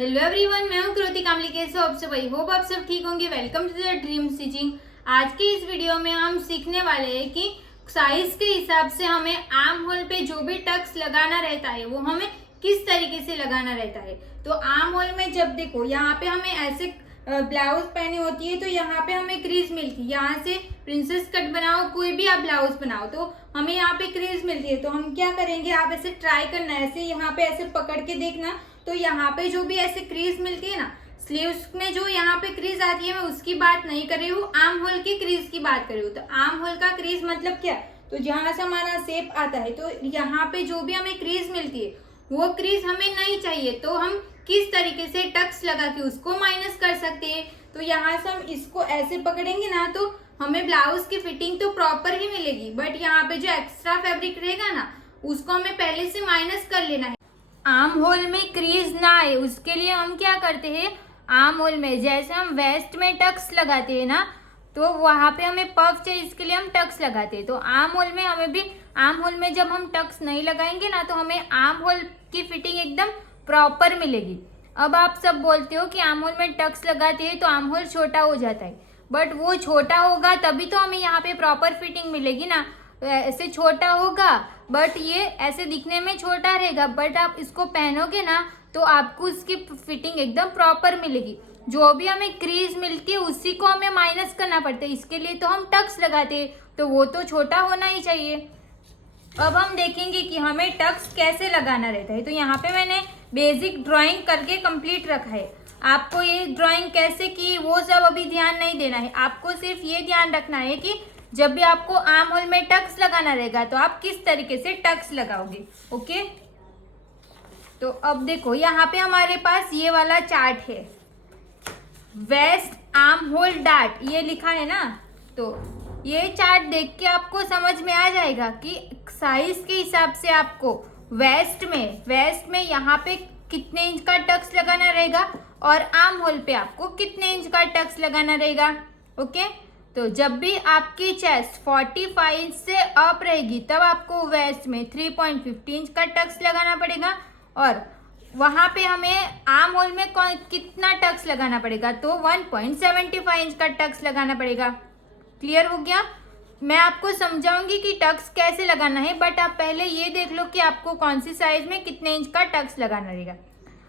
Hello everyone, मैं हूं कृति कामली। कैसे हो आप सब? आई होप आप सब ठीक होंगे। Welcome to the dream stitching. आज की इस वीडियो में हम सीखने वाले हैं कि साइज के हिसाब से हमें आर्म होल पे जो भी टक्स लगाना रहता है वो हमें किस तरीके से लगाना रहता है। तो आर्म होल में जब देखो यहाँ पे हमें ऐसे ब्लाउज पहनी होती है तो यहाँ पे हमें क्रीज मिलती है। यहाँ से प्रिंसेस कट बनाओ, कोई भी आप ब्लाउज बनाओ तो हमें यहाँ पे क्रीज मिलती है। तो हम क्या करेंगे, आप ऐसे ट्राई करना, ऐसे यहाँ पे ऐसे पकड़ के देखना। तो यहाँ पे जो भी ऐसे क्रीज मिलती है ना, स्लीव्स में जो यहाँ पे क्रीज आती है, मैं उसकी बात नहीं कर रही हूँ, आर्म होल की क्रीज की बात कर रही हूँ। तो आर्म होल का क्रीज मतलब क्या, तो जहाँ से हमारा शेप आता है तो यहाँ पे जो भी हमें क्रीज मिलती है वो क्रीज हमें नहीं चाहिए, तो हम किस तरीके से टक्स लगा के उसको माइनस कर सकते हैं। तो यहाँ से हम इसको ऐसे पकड़ेंगे ना तो हमें ब्लाउज की फिटिंग तो प्रॉपर ही मिलेगी, बट यहाँ पे जो एक्स्ट्रा फैब्रिक रहेगा ना उसको हमें पहले से माइनस कर लेना है। आर्म होल में क्रीज ना आए उसके लिए हम क्या करते हैं, आर्म होल में जैसे हम वेस्ट में टक्स लगाते हैं ना, तो वहाँ पे हमें पफ चाहिए, इसके लिए हम टक्स लगाते हैं। तो आर्म होल में हमें भी, आर्म होल में जब हम टक्स नहीं लगाएंगे ना तो हमें आर्म होल की फिटिंग एकदम प्रॉपर मिलेगी। अब आप सब बोलते हो कि आर्म होल में टक्स लगाते हैं तो आर्म होल छोटा हो जाता है, बट वो छोटा होगा तभी तो हमें यहाँ पे प्रॉपर फिटिंग मिलेगी ना। ऐसे छोटा होगा बट ये ऐसे दिखने में छोटा रहेगा, बट आप इसको पहनोगे ना तो आपको इसकी फिटिंग एकदम प्रॉपर मिलेगी। जो भी हमें क्रीज मिलती है उसी को हमें माइनस करना पड़ता है, इसके लिए तो हम टक्स लगाते हैं, तो वो तो छोटा होना ही चाहिए। अब हम देखेंगे कि हमें टक्स कैसे लगाना रहता है। तो यहाँ पे मैंने बेसिक ड्राइंग करके कंप्लीट रखा है। आपको ये ड्राइंग कैसे की वो सब अभी ध्यान नहीं देना है, आपको सिर्फ ये ध्यान रखना है कि जब भी आपको आर्म होल में टक्स लगाना रहेगा तो आप किस तरीके से टक्स लगाओगे। ओके, तो अब देखो यहाँ पे हमारे पास ये वाला चार्ट है, वेस्ट आर्म होल डार्ट ये लिखा है ना। तो ये चार्ट देख के आपको समझ में आ जाएगा कि साइज के हिसाब से आपको वेस्ट में यहाँ पे कितने इंच का टक्स लगाना रहेगा और आर्म होल पे आपको कितने इंच का टक्स लगाना रहेगा। ओके, तो जब भी आपकी चेस्ट 45 इंच से अप रहेगी तब आपको वेस्ट में 3.50 इंच का टक्स लगाना पड़ेगा, और वहाँ पे हमें आर्म होल में कितना टक्स लगाना पड़ेगा, तो 1.75 इंच का टक्स लगाना पड़ेगा। क्लियर हो गया? मैं आपको समझाऊंगी कि टक्स कैसे लगाना है, बट आप पहले ये देख लो कि आपको कौन सी साइज में कितने इंच का टक्स लगाना रहेगा।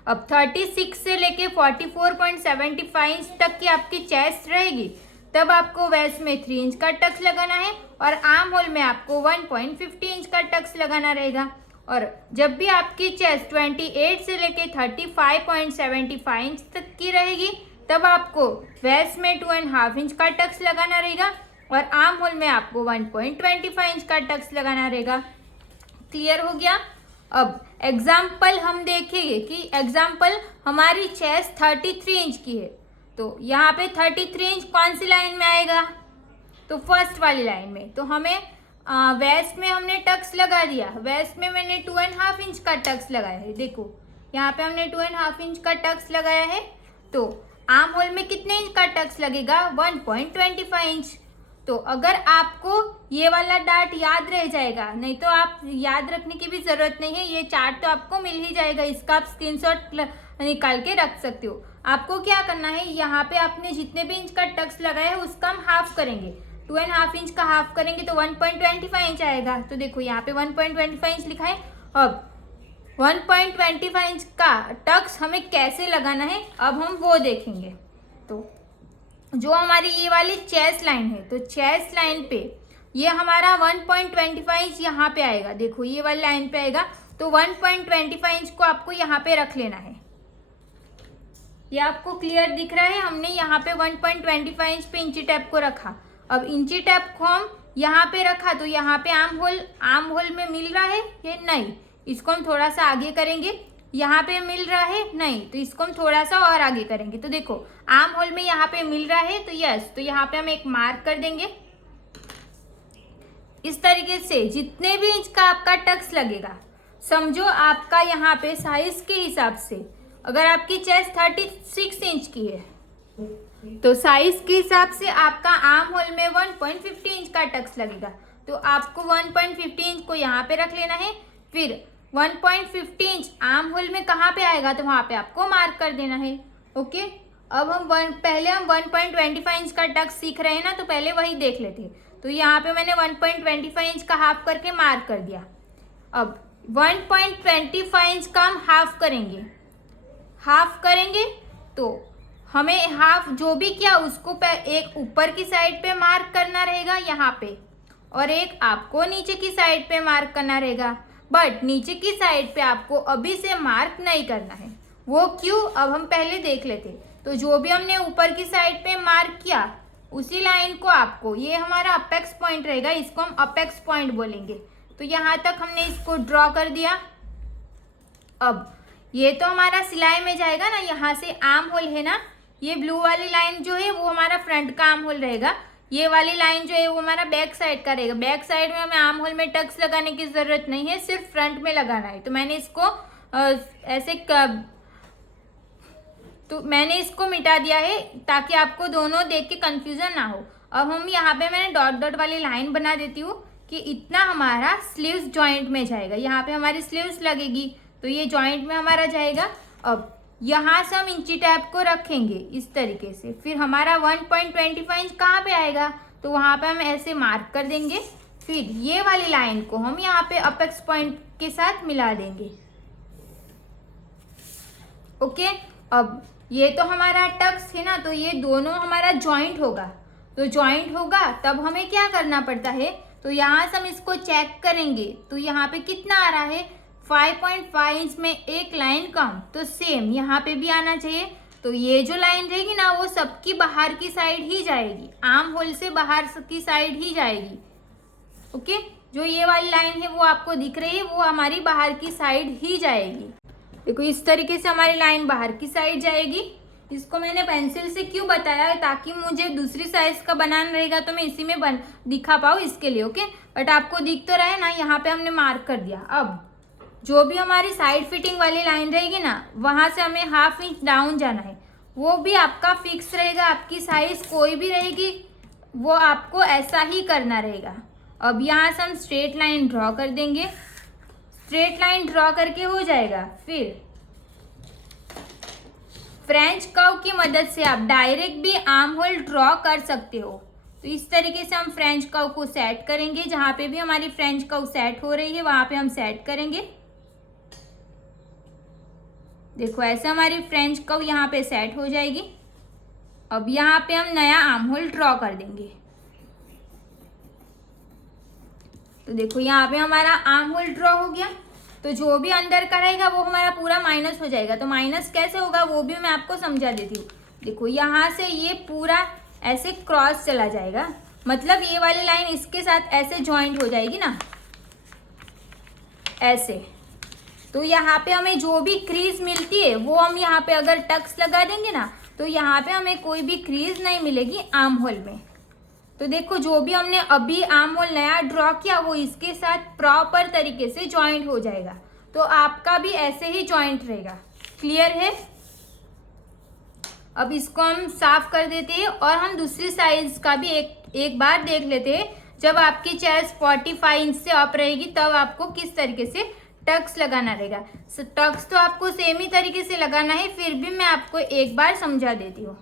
अब 36 से लेके 44.75 इंच तक की आपकी चेस्ट रहेगी तब आपको वेस्ट में 3 इंच का टक्स लगाना है और आर्म होल में आपको 1.50 इंच का टक्स लगाना रहेगा। और जब भी आपकी चेस्ट 28 से लेके 35.75 इंच तक की रहेगी तब आपको वेस्ट में 2.5 इंच का टक्स लगाना रहेगा और आर्म होल में आपको 1.25 इंच का टक्स लगाना रहेगा। क्लियर हो गया? अब एग्जाम्पल हम देखेंगे कि एग्जाम्पल हमारी चेस्ट 33 इंच की है, तो यहाँ पे 33 इंच कौन सी लाइन में आएगा, तो फर्स्ट वाली लाइन में। तो हमें वेस्ट में हमने टक्स लगा दिया, वेस्ट में मैंने 2.5 इंच का टक्स लगाया है। देखो यहाँ पे हमने 2.5 इंच का टक्स लगाया है, तो आर्म होल में कितने इंच का टक्स लगेगा, 1.25 इंच। तो अगर आपको ये वाला डार्ट याद रह जाएगा, नहीं तो आप याद रखने की भी जरूरत नहीं है, ये चार्ट तो आपको मिल ही जाएगा, इसका आप स्क्रीनशॉट निकाल के रख सकते हो। आपको क्या करना है, यहाँ पे आपने जितने भी इंच का टक्स लगाया है उसका हम हाफ करेंगे, 2.5 इंच का हाफ करेंगे तो 1.25 इंच आएगा। तो देखो यहाँ पे 1.25 इंच लिखा है। अब 1.25 इंच का टक्स हमें कैसे लगाना है अब हम वो देखेंगे। तो जो हमारी ये वाली चेस्ट लाइन है, तो चेस्ट लाइन पे ये हमारा 1.25 इंच यहाँ पे आएगा, देखो ये वाली लाइन पे आएगा, तो 1.25 इंच को आपको यहाँ पे रख लेना है। ये आपको क्लियर दिख रहा है, हमने यहाँ पे 1.25 इंच पे इंची टेप को रखा। अब इंची टेप को हम यहाँ पे रखा तो यहाँ पे आर्म होल में मिल रहा है ये नहीं, इसको हम थोड़ा सा आगे करेंगे, यहाँ पे मिल रहा है नहीं, तो इसको हम थोड़ा सा और आगे करेंगे। तो देखो आर्म होल में यहाँ पे मिल रहा है तो यस, तो यहाँ पे हम एक मार्क कर देंगे। इस तरीके से जितने भी इंच का आपका टक्स लगेगा, समझो आपका यहाँ पे साइज के हिसाब से, अगर आपकी चेस्ट 36 इंच की है तो साइज के हिसाब से आपका आर्म होल में 1.50 इंच का टक्स लगेगा, तो आपको 1.50 इंच को यहाँ पे रख लेना है। फिर 1.50 इंच आर्म होल में कहाँ पे आएगा, तो वहाँ पे आपको मार्क कर देना है। ओके, अब हम पहले हम 1.25 इंच का टक्स सीख रहे हैं ना, तो पहले वही देख लेते हैं। तो यहाँ पे मैंने 1.25 इंच का हाफ करके मार्क कर दिया। अब 1.25 इंच का हम हाफ करेंगे तो हमें हाफ जो भी किया उसको एक ऊपर की साइड पे मार्क करना रहेगा यहाँ पे, और एक आपको नीचे की साइड पे मार्क करना रहेगा। बट नीचे की साइड पे आपको अभी से मार्क नहीं करना है। वो क्यों, अब हम पहले देख लेते। तो जो भी हमने ऊपर की साइड पे मार्क किया उसी लाइन को आपको, ये हमारा अपेक्स पॉइंट रहेगा, इसको हम अपेक्स पॉइंट बोलेंगे। तो यहाँ तक हमने इसको ड्रॉ कर दिया। अब ये तो हमारा सिलाई में जाएगा ना, यहाँ से आर्म होल है ना, ये ब्लू वाली लाइन जो है वो हमारा फ्रंट का आर्म होल रहेगा, ये वाली लाइन जो है वो हमारा बैक साइड का रहेगा। बैक साइड में हमें आर्म होल में टक्स लगाने की जरूरत नहीं है, सिर्फ फ्रंट में लगाना है। तो मैंने इसको मिटा दिया है ताकि आपको दोनों देख के कंफ्यूजन ना हो। अब हम यहाँ पे मैंने डॉट डॉट वाली लाइन बना देती हूँ कि इतना हमारा स्लीव्स जॉइंट में जाएगा। यहाँ पे हमारी स्लीव्स लगेगी तो ये जॉइंट में हमारा जाएगा। अब यहाँ से हम इंची टैप को रखेंगे इस तरीके से, फिर हमारा 1.25 इंच कहाँ पे आएगा, तो वहाँ पे हम ऐसे मार्क कर देंगे। फिर ये वाली लाइन को हम यहाँ पे अपेक्स पॉइंट के साथ मिला देंगे। ओके, अब ये तो हमारा टक्स है ना, तो ये दोनों हमारा जॉइंट होगा। तो जॉइंट होगा तब हमें क्या करना पड़ता है, तो यहाँ से हम इसको चेक करेंगे। तो यहाँ पे कितना आ रहा है, 5.5 इंच में एक लाइन कम, तो सेम यहाँ पे भी आना चाहिए। तो ये जो लाइन रहेगी ना वो सबकी बाहर की साइड ही जाएगी, आर्म होल से बाहर की साइड ही जाएगी। ओके, जो ये वाली लाइन है वो आपको दिख रही है, वो हमारी बाहर की साइड ही जाएगी। देखो इस तरीके से हमारी लाइन बाहर की साइड जाएगी। इसको मैंने पेंसिल से क्यों बताया है, ताकि मुझे दूसरी साइज का बनाना रहेगा तो मैं इसी में दिखा पाऊँ, इसके लिए। ओके, बट आपको दिख तो रहा है ना, यहाँ पे हमने मार्क कर दिया। अब जो भी हमारी साइड फिटिंग वाली लाइन रहेगी ना, वहाँ से हमें ½ इंच डाउन जाना है। वो भी आपका फिक्स रहेगा, आपकी साइज कोई भी रहेगी वो आपको ऐसा ही करना रहेगा। अब यहाँ से हम स्ट्रेट लाइन ड्रॉ कर देंगे। स्ट्रेट लाइन ड्रॉ करके हो जाएगा। फिर फ्रेंच कर्व की मदद से आप डायरेक्ट भी आर्म होल ड्रॉ कर सकते हो। तो इस तरीके से हम फ्रेंच कर्व को सेट करेंगे। जहाँ पे भी हमारी फ्रेंच कर्व सेट हो रही है वहाँ पे हम सेट करेंगे। देखो ऐसे हमारी फ्रेंच कर्व यहाँ पे सेट हो जाएगी। अब यहाँ पे हम नया आर्म होल ड्रॉ कर देंगे। तो देखो यहाँ पे हमारा आर्म होल ड्रॉ हो गया। तो जो भी अंदर का रहेगा वो हमारा पूरा माइनस हो जाएगा। तो माइनस कैसे होगा वो भी मैं आपको समझा देती हूँ। देखो यहाँ से ये पूरा ऐसे क्रॉस चला जाएगा, मतलब ये वाली लाइन इसके साथ ऐसे जॉइंट हो जाएगी ना, ऐसे। तो यहाँ पे हमें जो भी क्रीज मिलती है वो हम यहाँ पे अगर टक्स लगा देंगे ना, तो यहाँ पे हमें कोई भी क्रीज नहीं मिलेगी आर्म होल में। तो देखो जो भी हमने अभी आर्म होल नया ड्रॉ किया वो इसके साथ प्रॉपर तरीके से जॉइंट हो जाएगा। तो आपका भी ऐसे ही जॉइंट रहेगा। क्लियर है? अब इसको हम साफ कर देते हैं और हम दूसरी साइज का भी एक बार देख लेते हैं। जब आपकी चेस्ट 45 इंच से अप रहेगी तब आपको किस तरीके से टक्स लगाना रहेगा। टक्स तो आपको सेम ही तरीके से लगाना है, फिर भी मैं आपको एक बार समझा देती हूँ।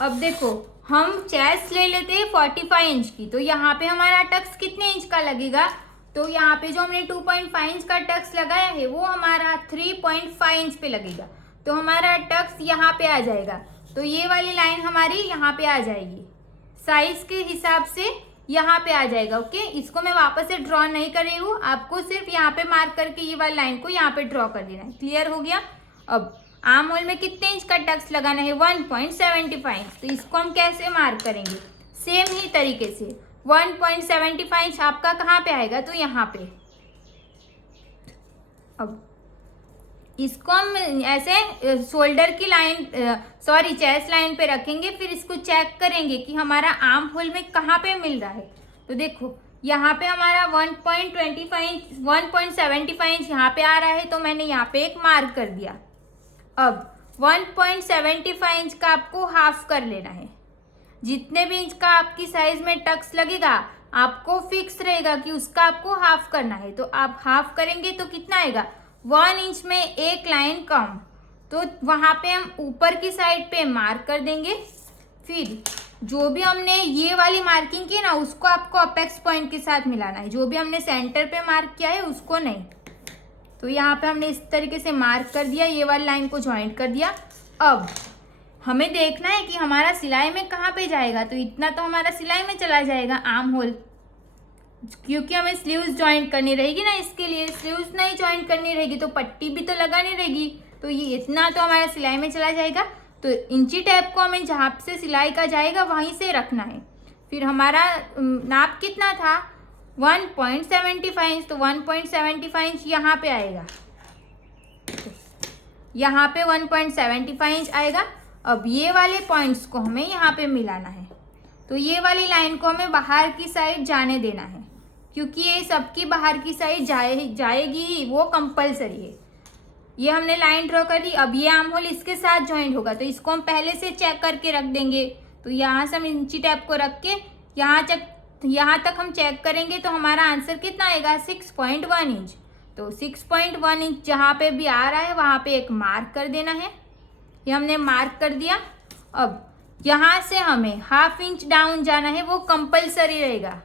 अब देखो हम चेस्ट ले लेते हैं 45 इंच की। तो यहाँ पे हमारा टक्स कितने इंच का लगेगा, तो यहाँ पे जो हमने 2.5 इंच का टक्स लगाया है वो हमारा 3.5 इंच पे लगेगा। तो हमारा टक्स यहाँ पे आ जाएगा। तो ये वाली लाइन हमारी यहाँ पे आ जाएगी, साइज के हिसाब से यहाँ पे आ जाएगा। ओके, इसको मैं वापस से ड्रॉ नहीं कर रही हूँ, आपको सिर्फ यहाँ पे मार्क करके ये वाली लाइन को यहाँ पे ड्रॉ कर देना है। क्लियर हो गया? अब आर्म होल में कितने इंच का टक्स लगाना है, 1.75 इंच। तो इसको हम कैसे मार्क करेंगे, सेम ही तरीके से 1.75 इंच आपका कहाँ पे आएगा, तो यहाँ पे। अब इसको हम ऐसे शोल्डर की लाइन चेस्ट लाइन पे रखेंगे। फिर इसको चेक करेंगे कि हमारा आर्म होल में कहाँ पे मिल रहा है। तो देखो यहाँ पे हमारा 1.75 इंच यहाँ पे आ रहा है, तो मैंने यहाँ पे एक मार्क कर दिया। अब 1.75 इंच का आपको हाफ कर लेना है। जितने भी इंच का आपकी साइज में टक्स लगेगा आपको फिक्स रहेगा कि उसका आपको हाफ करना है। तो आप हाफ करेंगे तो कितना आएगा, 1 इंच में एक लाइन कम। तो वहां पे हम ऊपर की साइड पे मार्क कर देंगे। फिर जो भी हमने ये वाली मार्किंग की ना, उसको आपको अपेक्स पॉइंट के साथ मिलाना है। जो भी हमने सेंटर पे मार्क किया है उसको नहीं। तो यहाँ पे हमने इस तरीके से मार्क कर दिया, ये वाली लाइन को ज्वाइंट कर दिया। अब हमें देखना है कि हमारा सिलाई में कहाँ पे जाएगा। तो इतना तो हमारा सिलाई में चला जाएगा आर्म होल, क्योंकि हमें स्लीव्स ज्वाइंट करनी रहेगी ना। इसके लिए स्लीव्स नहीं ज्वाइंट करनी रहेगी तो पट्टी भी तो लगानी रहेगी। तो ये इतना तो हमारा सिलाई में चला जाएगा। तो इंची टेप को हमें जहाँ से सिलाई का जाएगा वहीं से रखना है। फिर हमारा नाप कितना था, 1.75 इंच। तो 1.75 इंच यहाँ पे आएगा, यहाँ पे 1.75 इंच आएगा। अब ये वाले पॉइंट्स को हमें यहाँ पे मिलाना है। तो ये वाली लाइन को हमें बाहर की साइड जाने देना है, क्योंकि ये सबकी बाहर की साइड जाएगी ही, वो कंपलसरी है। ये हमने लाइन ड्रॉ कर दी। अब ये आर्म होल इसके साथ ज्वाइंट होगा, तो इसको हम पहले से चेक करके रख देंगे। तो यहाँ से हम इंची टेप को रख के यहाँ तक हम चेक करेंगे तो हमारा आंसर कितना आएगा, 6.1 इंच। तो 6.1 इंच जहाँ पे भी आ रहा है वहाँ पे एक मार्क कर देना है। ये हमने मार्क कर दिया। अब यहाँ से हमें हाफ इंच डाउन जाना है, वो कंपलसरी रहेगा।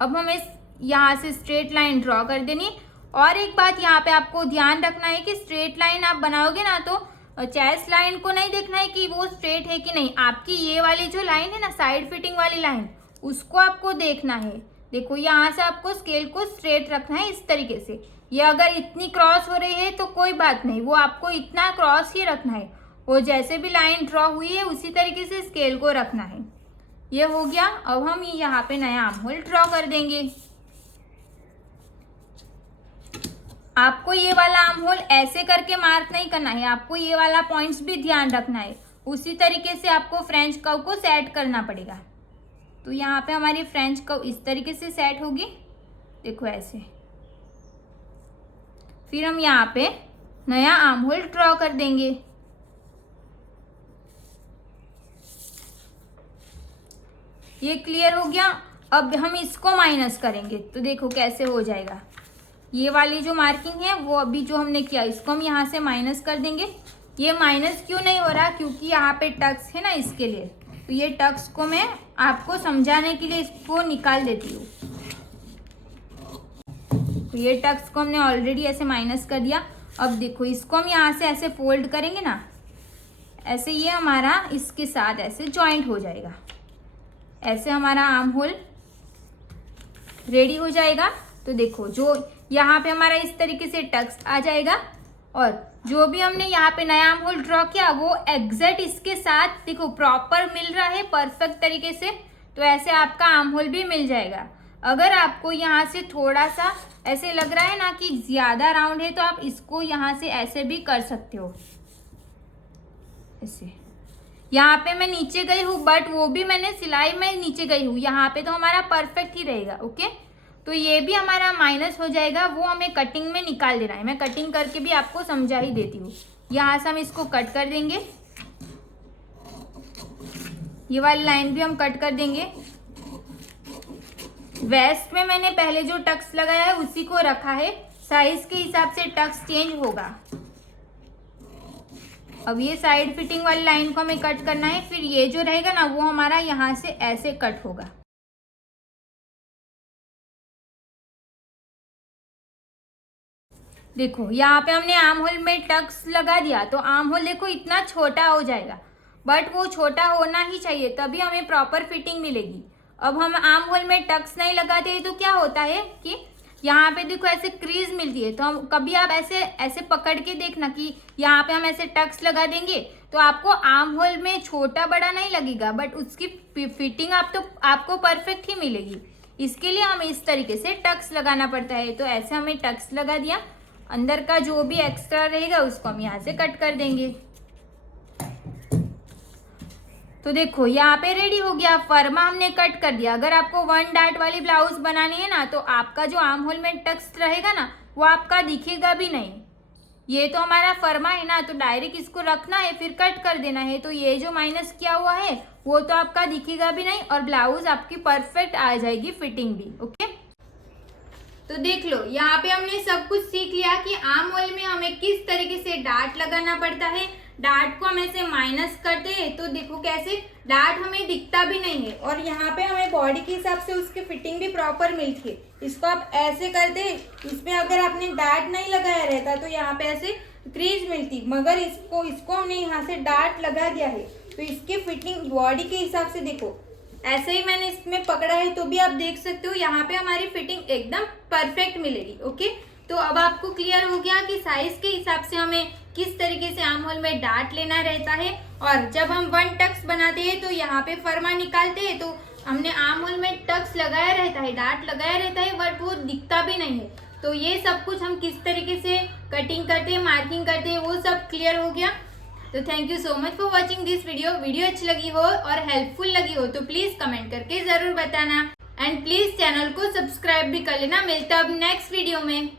अब हमें यहाँ से स्ट्रेट लाइन ड्रॉ कर देनी। और एक बात यहाँ पे आपको ध्यान रखना है कि स्ट्रेट लाइन आप बनाओगे ना, तो चेस्ट लाइन को नहीं देखना है कि वो स्ट्रेट है कि नहीं। आपकी ये वाली जो लाइन है ना, साइड फिटिंग वाली लाइन, उसको आपको देखना है। देखो यहाँ से आपको स्केल को स्ट्रेट रखना है इस तरीके से। ये अगर इतनी क्रॉस हो रही है तो कोई बात नहीं, वो आपको इतना क्रॉस ही रखना है। वो जैसे भी लाइन ड्रॉ हुई है उसी तरीके से स्केल को रखना है। ये हो गया। अब हम यहाँ पे नया आर्म होल ड्रॉ कर देंगे। आपको ये वाला आर्म होल ऐसे करके मार्क नहीं करना है, आपको ये वाला पॉइंट्स भी ध्यान रखना है। उसी तरीके से आपको फ्रेंच कर्व को सेट करना पड़ेगा। तो यहाँ पे हमारी फ्रेंच कर्व इस तरीके से सेट होगी, देखो ऐसे। फिर हम यहाँ पे नया आर्म होल ड्रॉ कर देंगे। ये क्लियर हो गया। अब हम इसको माइनस करेंगे तो देखो कैसे हो जाएगा। ये वाली जो मार्किंग है वो अभी जो हमने किया, इसको हम यहाँ से माइनस कर देंगे। ये माइनस क्यों नहीं हो रहा, क्योंकि यहाँ पे टक्स है ना, इसके लिए। तो ये टक्स को मैं आपको समझाने के लिए इसको निकाल देती हूँ। तो ये टक्स को हमने ऑलरेडी ऐसे माइनस कर दिया। अब देखो इसको हम यहाँ से ऐसे फोल्ड करेंगे ना, ऐसे ये हमारा इसके साथ ऐसे जॉइंट हो जाएगा। ऐसे हमारा आर्म होल रेडी हो जाएगा। तो देखो जो यहाँ पे हमारा इस तरीके से टक्स आ जाएगा, और जो भी हमने यहाँ पे नया आर्म होल ड्रॉ किया वो एग्जैक्ट इसके साथ देखो प्रॉपर मिल रहा है, परफेक्ट तरीके से। तो ऐसे आपका आर्म होल भी मिल जाएगा। अगर आपको यहाँ से थोड़ा सा ऐसे लग रहा है ना कि ज्यादा राउंड है, तो आप इसको यहाँ से ऐसे भी कर सकते हो, ऐसे। यहाँ पे मैं नीचे गई हूँ, बट वो भी मैंने सिलाई में नीचे गई हूँ। यहाँ पे तो हमारा परफेक्ट ही रहेगा। ओके, तो ये भी हमारा माइनस हो जाएगा, वो हमें कटिंग में निकाल देना है। मैं कटिंग करके भी आपको समझा ही देती हूँ। यहाँ से हम इसको कट कर देंगे, ये वाली लाइन भी हम कट कर देंगे। वेस्ट में मैंने पहले जो टक्स लगाया है उसी को रखा है, साइज के हिसाब से टक्स चेंज होगा। अब ये साइड फिटिंग वाली लाइन को हमें कट करना है। फिर ये जो रहेगा ना, वो हमारा यहाँ से ऐसे कट होगा। देखो यहाँ पे हमने आर्म होल में टक्स लगा दिया, तो आर्म होल देखो इतना छोटा हो जाएगा, बट वो छोटा होना ही चाहिए, तभी हमें प्रॉपर फिटिंग मिलेगी। अब हम आर्म होल में टक्स नहीं लगाते तो क्या होता है कि यहाँ पे देखो ऐसे क्रीज मिलती है। तो हम कभी आप ऐसे ऐसे पकड़ के देखना कि यहाँ पे हम ऐसे टक्स लगा देंगे तो आपको आर्म होल में छोटा बड़ा नहीं लगेगा, बट उसकी फिटिंग आपको परफेक्ट ही मिलेगी। इसके लिए हमें इस तरीके से टक्स लगाना पड़ता है। तो ऐसे हमें टक्स लगा दिया, अंदर का जो भी एक्स्ट्रा रहेगा उसको हम यहाँ से कट कर देंगे। तो देखो यहाँ पे रेडी हो गया, फर्मा हमने कट कर दिया। अगर आपको 1 डार्ट वाली ब्लाउज बनानी है ना, तो आपका जो आर्म होल में टक्स रहेगा ना, वो आपका दिखेगा भी नहीं। ये तो हमारा फर्मा है ना, तो डायरेक्ट इसको रखना है फिर कट कर देना है। तो ये जो माइनस किया हुआ है वो तो आपका दिखेगा भी नहीं और ब्लाउज आपकी परफेक्ट आ जाएगी फिटिंग भी। ओके, तो देख लो यहाँ पे हमने सब कुछ सीख लिया कि आर्म होल में हमें किस तरीके से डार्ट लगाना पड़ता है। डार्ट को हम ऐसे माइनस करते हैं तो देखो कैसे डार्ट हमें दिखता भी नहीं है, और यहाँ पे हमें बॉडी के हिसाब से उसकी फिटिंग भी प्रॉपर मिलती है। इसको आप ऐसे करते, इस पे अगर आपने डार्ट नहीं लगाया रहता तो यहाँ पे ऐसे क्रीज मिलती, मगर इसको हमने यहाँ से डार्ट लगा दिया है तो इसकी फिटिंग बॉडी के हिसाब से देखो ऐसे ही मैंने इसमें पकड़ा है तो भी आप देख सकते हो यहाँ पे हमारी फिटिंग एकदम परफेक्ट मिलेगी। ओके, तो अब आपको क्लियर हो गया कि साइज के हिसाब से हमें किस तरीके से आर्म होल में डार्ट लेना रहता है। और जब हम 1 टक्स बनाते हैं तो यहाँ पे फर्मा निकालते हैं तो हमने आर्म होल में टक्स लगाया रहता है, डार्ट लगाया रहता है, बट वो दिखता भी नहीं है। तो ये सब कुछ हम किस तरीके से कटिंग करते हैं, मार्किंग करते हैं, वो सब क्लियर हो गया। तो thank you so much for watching this video अच्छी लगी हो और हेल्पफुल लगी हो तो प्लीज कमेंट करके जरूर बताना, एंड प्लीज चैनल को सब्सक्राइब भी कर लेना। मिलता अब नेक्स्ट वीडियो में।